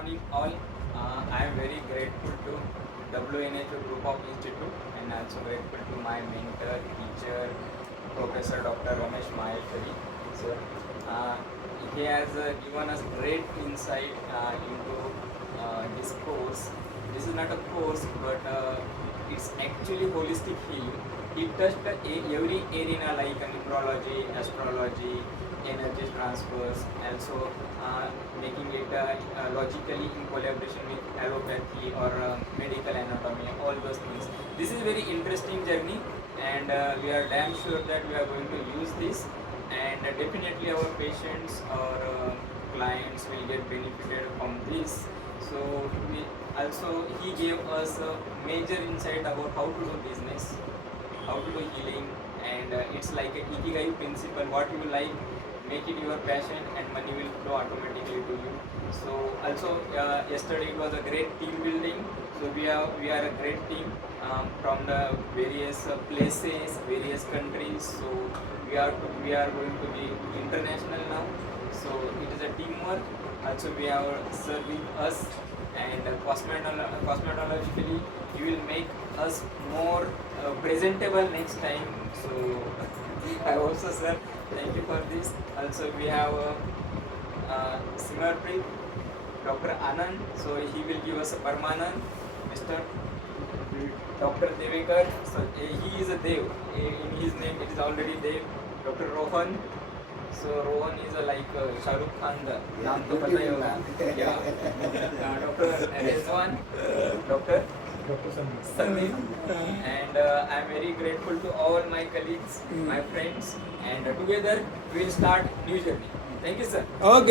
morning all. I am very grateful to WNHO Group of Institute and also grateful to my mentor, teacher, Professor Dr. Ramesh Maheshwari. So, he has given us great insight into this course. This is not a course, but it's actually holistic healing. He touched every area like numerology, astrology, energy transfers, also making it logically in collaboration with allopathy or medical anatomy, all those things. This is very interesting journey, and we are damn sure that we are going to use this, and definitely our patients or clients will get benefited from this. So we also, he gave us a major insight about how to do business, how to do healing, and it's like a ikigai principle. What you like, make it your passion, and money will flow automatically to you. So also yesterday it was a great team building. So we are a great team from the various places, various countries. So we are going to be international now. So it is a teamwork. Also we are serving us, and cosmetologically you will make us more presentable next time. So I also, sir, thank you for this. Also we have Simarpreet, Dr. Anand, so he will give us a Parmanand, Mr. Dr. Devekar, so he is a Dev, in his name it is already Dev. Dr. Rohan, so Rohan is like Shah Rukh Khan, naam to pata hi hoga. Yeah. Dr. Rizwan, Dr. Sandeep, and I am very grateful to all my colleagues, my friends, and together we will start new journey. Thank you, sir. Okay.